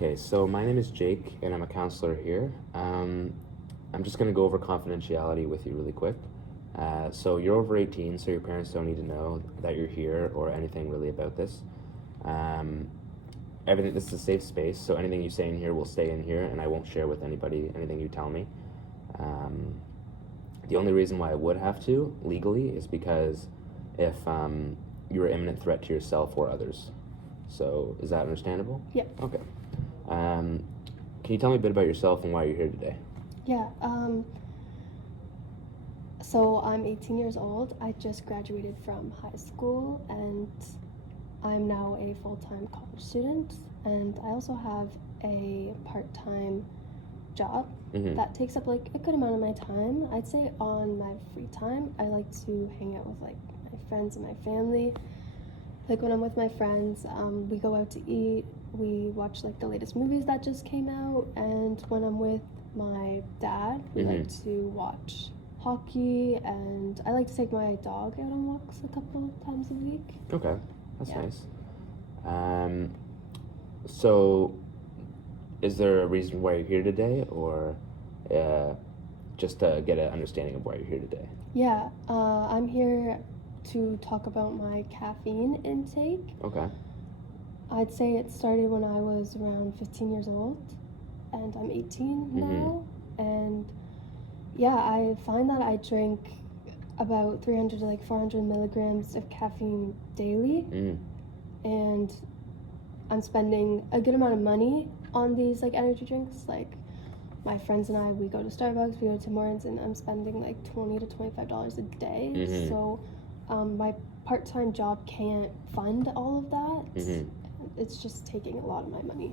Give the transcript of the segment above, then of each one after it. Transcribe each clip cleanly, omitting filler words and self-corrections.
Okay, so my name is Jake, and I'm a counselor here. I'm just going to go over confidentiality with you really quick. So you're over 18, so your parents don't need to know that you're here or anything really about this. Um, Everything. This is a safe space, so anything you say in here will stay in here, and I won't share with anybody anything you tell me. Um, the only reason why I would have to legally is because if you're an imminent threat to yourself or others. So is that understandable? Yeah. Okay. Can you tell me a bit about yourself and why you're here today? Yeah. So I'm 18 years old. I just graduated from high school and I'm now a full-time college student. And I also have a part-time job that takes up like a good amount of my time. I'd say on my free time, I like to hang out with like my friends and my family. Like when I'm with my friends, we go out to eat, we watch like the latest movies that just came out, and when I'm with my dad, we like to watch hockey, and I like to take my dog out on walks a couple times a week. Okay, that's nice. So is there a reason why you're here today, or just to get an understanding of why you're here today? Yeah, I'm here to talk about my caffeine intake. Okay. I'd say it started when I was around 15 years old, and I'm 18 now. And yeah, I find that I drink about 300 to like 400 milligrams of caffeine daily, and I'm spending a good amount of money on these like energy drinks. Like my friends and I, we go to Starbucks, we go to Tim Hortons, and I'm spending like $20 to $25 a day. So my part-time job can't fund all of that. It's just taking a lot of my money.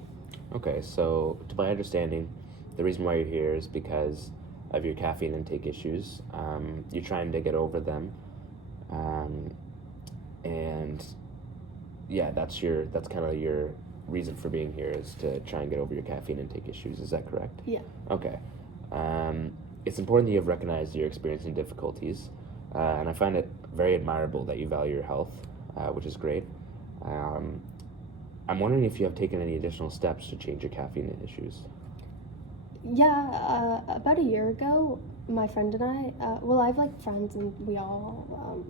Okay, so to my understanding, the reason why you're here is because of your caffeine intake issues. You're trying to get over them, and yeah, that's kind of your reason for being here, is to try and get over your caffeine intake issues. Is that correct? Yeah. Okay. It's important that you have recognized you're experiencing difficulties, and I find it very admirable that you value your health, which is great. I'm wondering if you have taken any additional steps to change your caffeine issues. Yeah, about a year ago, my friend and I, well, I have like friends and we all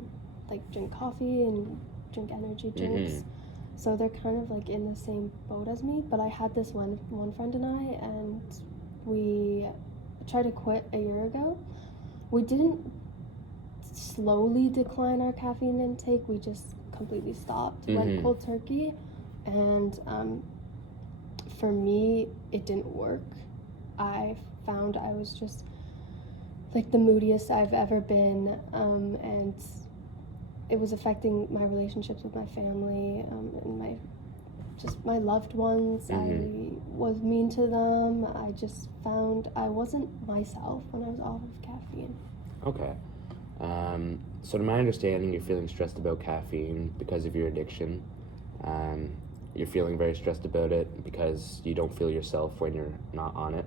like drink coffee and drink energy drinks. So they're kind of like in the same boat as me. But I had this one friend and I, and we tried to quit a year ago. We didn't slowly decline our caffeine intake. We just completely stopped, went cold turkey. And for me, it didn't work. I found I was just like the moodiest I've ever been, and it was affecting my relationships with my family and my loved ones. I was mean to them. I just found I wasn't myself when I was off of caffeine. Okay. So to my understanding, you're feeling stressed about caffeine because of your addiction. You're feeling very stressed about it because you don't feel yourself when you're not on it.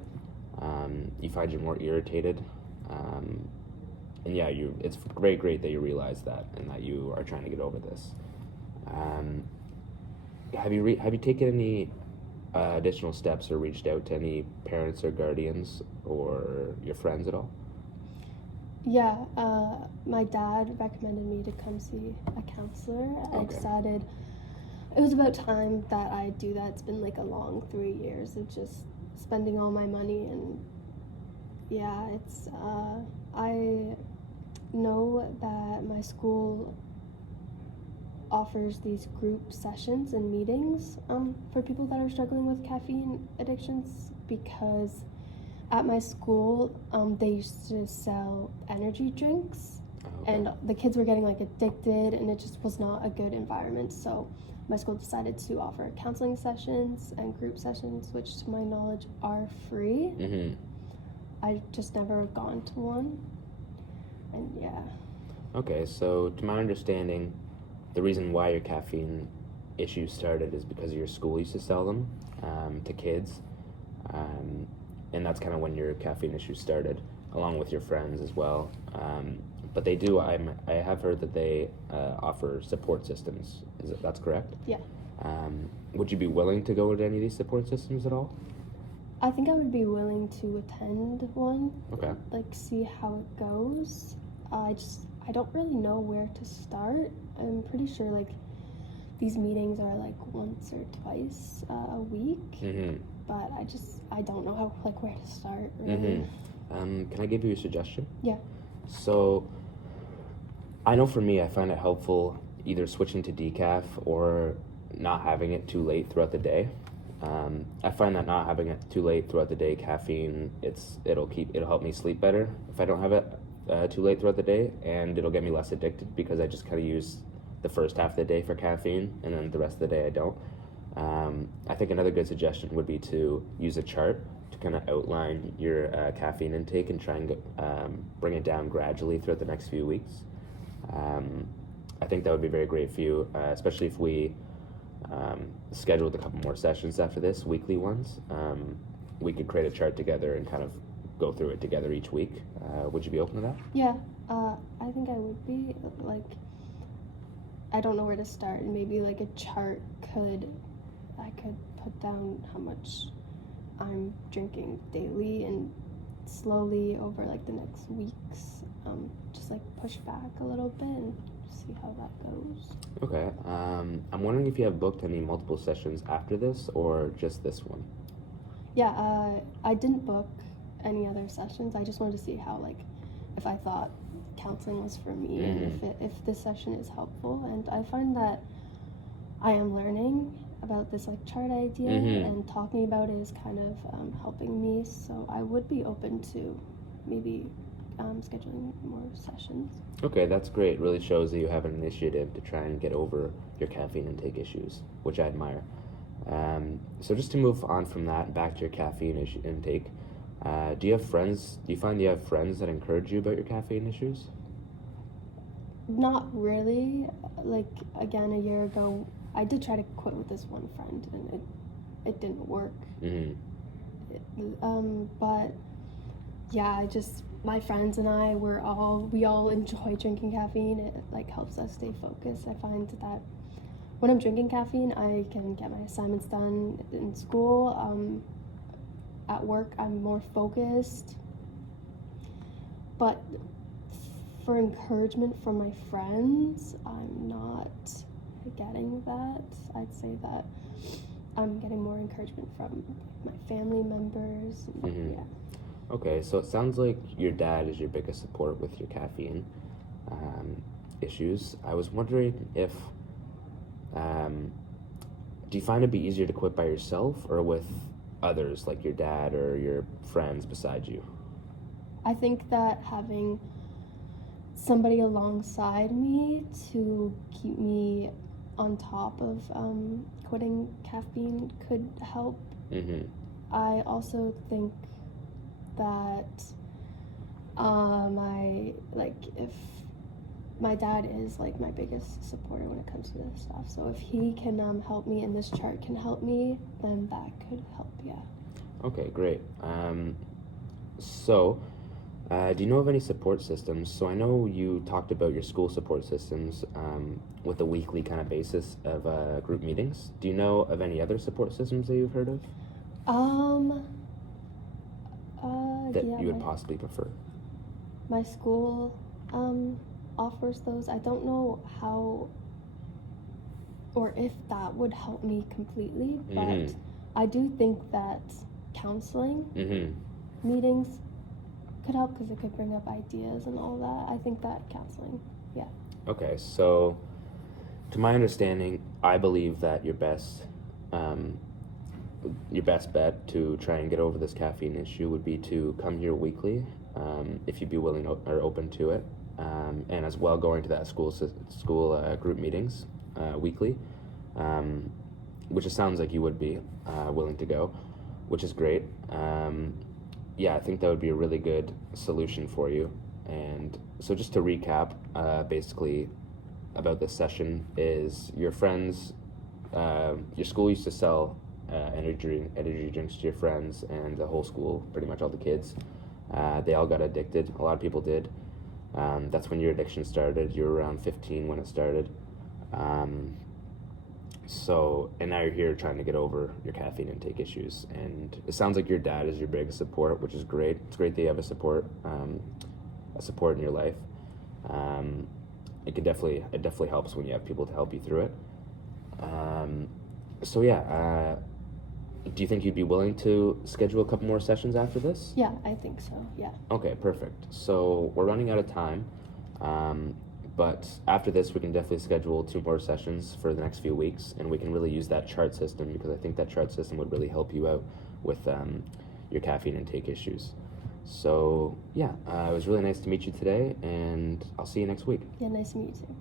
You find you're more irritated. And yeah, it's very great that you realize that and that you are trying to get over this. Have you taken any additional steps or reached out to any parents or guardians or your friends at all? Yeah, my dad recommended me to come see a counselor. I decided it was about time that I do that. It's been like a long 3 years of just spending all my money, and yeah, it's I know that my school offers these group sessions and meetings for people that are struggling with caffeine addictions, because at my school they used to sell energy drinks, and the kids were getting like addicted, and it just was not a good environment. So my school decided to offer counseling sessions and group sessions, which to my knowledge are free. I just never gone to one, and yeah. Okay, so to my understanding, the reason why your caffeine issues started is because your school used to sell them to kids, and that's kind of when your caffeine issues started, along with your friends as well. But they do. I have heard that they offer support systems. That's correct? Yeah. Would you be willing to go to any of these support systems at all? I think I would be willing to attend one, Okay. like see how it goes. I don't really know where to start. I'm pretty sure like these meetings are like once or twice a week, Mm-hmm. but I don't know how like where to start really. Mm-hmm. Can I give you a suggestion? Yeah. So, I know for me, I find it helpful either switching to decaf or not having it too late throughout the day. I find that not having it too late throughout the day, caffeine, it'll help me sleep better if I don't have it too late throughout the day, and it'll get me less addicted because I just kind of use the first half of the day for caffeine, and then the rest of the day I don't. I think another good suggestion would be to use a chart to kind of outline your caffeine intake and try and bring it down gradually throughout the next few weeks. I think that would be very great for you, especially if we scheduled a couple more sessions after this, weekly ones. We could create a chart together and kind of go through it together each week. Would you be open to that? Yeah. I think I would be like. I don't know where to start. Maybe like a chart I could put down how much I'm drinking daily and slowly over like the next weeks, just like push back a little bit and see how that goes. Okay. I'm wondering if you have booked any multiple sessions after this or just this one. Yeah, I didn't book any other sessions. I just wanted to see how like if I thought counseling was for me and if this session is helpful. And I find that I am learning about this like chart idea and talking about it is kind of helping me. So I would be open to maybe scheduling more sessions. Okay, that's great. Really shows that you have an initiative to try and get over your caffeine intake issues, which I admire. So just to move on from that, back to your caffeine intake, do you find you have friends that encourage you about your caffeine issues? Not really. Like again, a year ago, I did try to quit with this one friend, and it didn't work. But yeah, my friends and I we all enjoy drinking caffeine. It like helps us stay focused. I find that when I'm drinking caffeine, I can get my assignments done in school. At work, I'm more focused. But for encouragement from my friends, I'm not getting that. I'd say that I'm getting more encouragement from my family members. Yeah. Okay, so it sounds like your dad is your biggest support with your caffeine issues. I was wondering if, do you find it be easier to quit by yourself or with others like your dad or your friends beside you? I think that having somebody alongside me to keep me on top of quitting caffeine could help. I also think that if my dad is like my biggest supporter when it comes to this stuff, so if he can help me and this chart can help me, then that could help. Yeah. Okay, great. So do you know of any support systems? So I know you talked about your school support systems with a weekly kind of basis of group meetings. Do you know of any other support systems that you've heard of that Yeah, you would possibly prefer? my school offers those. I don't know how or if that would help me completely, but I do think that counseling meetings could help because it could bring up ideas and all that. I think that counseling, yeah. Okay, so to my understanding, I believe that your best bet to try and get over this caffeine issue would be to come here weekly, if you'd be willing or open to it, and as well going to that school group meetings weekly, which it sounds like you would be willing to go, which is great. Yeah, I think that would be a really good solution for you. And so just to recap, basically about this session is your friends, your school used to sell energy drinks to your friends and the whole school, pretty much all the kids. They all got addicted. A lot of people did. That's when your addiction started. You were around 15 when it started. So, and now you're here trying to get over your caffeine intake issues, and it sounds like your dad is your biggest support, which is great. It's great that you have a support in your life. It definitely helps when you have people to help you through it. So yeah, do you think you'd be willing to schedule a couple more sessions after this? Yeah, I think so. Yeah. Okay, perfect. So we're running out of time, but after this, we can definitely schedule 2 more sessions for the next few weeks, and we can really use that chart system because I think that chart system would really help you out with your caffeine intake issues. So yeah, it was really nice to meet you today, and I'll see you next week. Yeah, nice to meet you too.